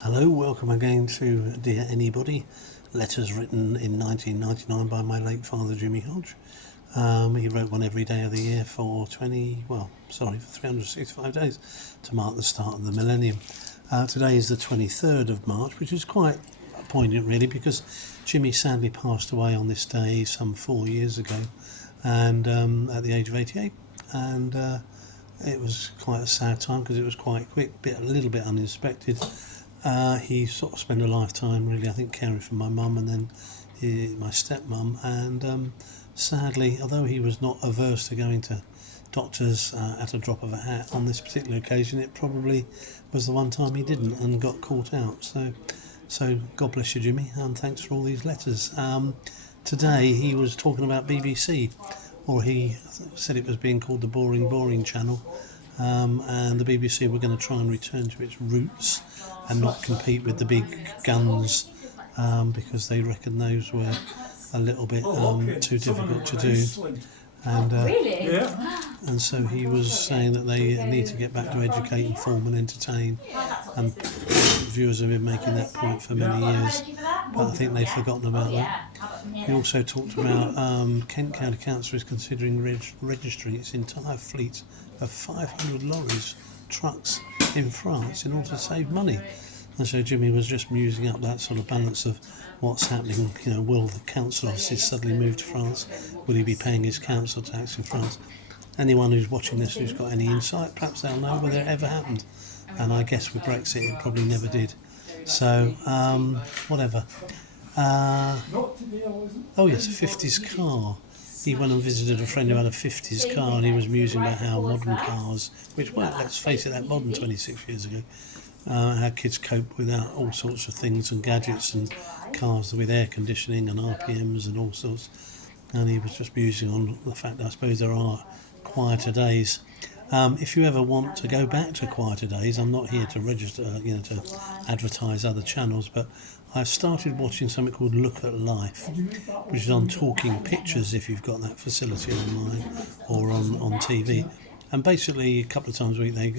Hello, welcome again to Dear NEBody, letters written in 1999 by my late father Jimmy Hodge. He wrote one every day of the year for 365 days to mark the start of the millennium. Today is the 23rd of March, which is quite poignant really because Jimmy sadly passed away on this day some 4 years ago and at the age of 88, and it was quite a sad time because it was quite quick, a little bit unexpected. He sort of spent a lifetime really, I think, caring for my mum and then my stepmum, and sadly, although he was not averse to going to doctors at a drop of a hat, on this particular occasion it probably was the one time he didn't and got caught out. So God bless you, Jimmy, and thanks for all these letters. Today he was talking about BBC, or he said it was being called the boring channel, and the BBC were going to try and return to its roots and not compete with the big guns, because they reckon those were a little bit too difficult to do. And so he was saying that they need to get back to educate, inform and entertain, and viewers have been making that point for many years, but I think they've forgotten about that. He also talked about Kent County Council is considering registering its entire fleet of 500 lorries, trucks in France in order to save money. And so Jimmy was just musing up that sort of balance of what's happening. Will the council offices suddenly move to France? Will he be paying his council tax in France? Anyone who's watching this who's got any insight, perhaps they'll know whether it ever happened. And I guess with Brexit it probably never did. So, whatever. Oh yes, a 50s car. He went and visited a friend who had a 50s car, and he was musing about how modern cars, which weren't, let's face it, that modern 26 years ago, how kids cope without all sorts of things and gadgets and cars with air conditioning and RPMs and all sorts. And he was just musing on the fact that I suppose there are quieter days. If you ever want to go back to quieter days, I'm not here to register, to advertise other channels, but I started watching something called Look at Life, which is on Talking Pictures if you've got that facility online or on TV. And basically, a couple of times a week, I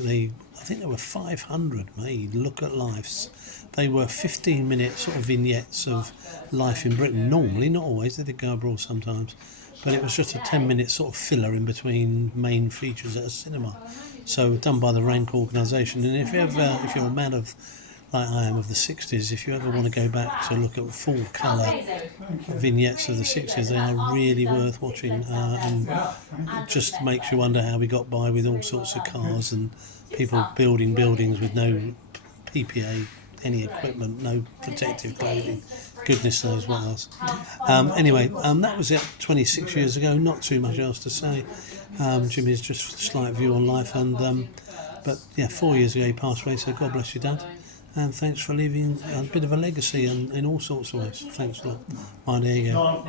think there were 500 made Look at Lives. They were 15-minute sort of vignettes of life in Britain. Normally, not always. They did go abroad sometimes. But it was just a 10-minute sort of filler in between main features at a cinema. So done by the Rank organisation. And if you're a man of, like I am, of the 60s, if you ever want to go back to look at full colour vignettes of the 60s, they are really worth watching, and it just makes you wonder how we got by with all sorts of cars and people building buildings with no PPA, any equipment, no protective clothing, goodness knows what else. Anyway, that was it 26 years ago, not too much else to say. Jimmy's just a slight view on life, and but yeah, 4 years ago he passed away, so God bless you, Dad, and thanks for leaving a bit of a legacy in all sorts of ways. Thanks a lot. Bye, there you go.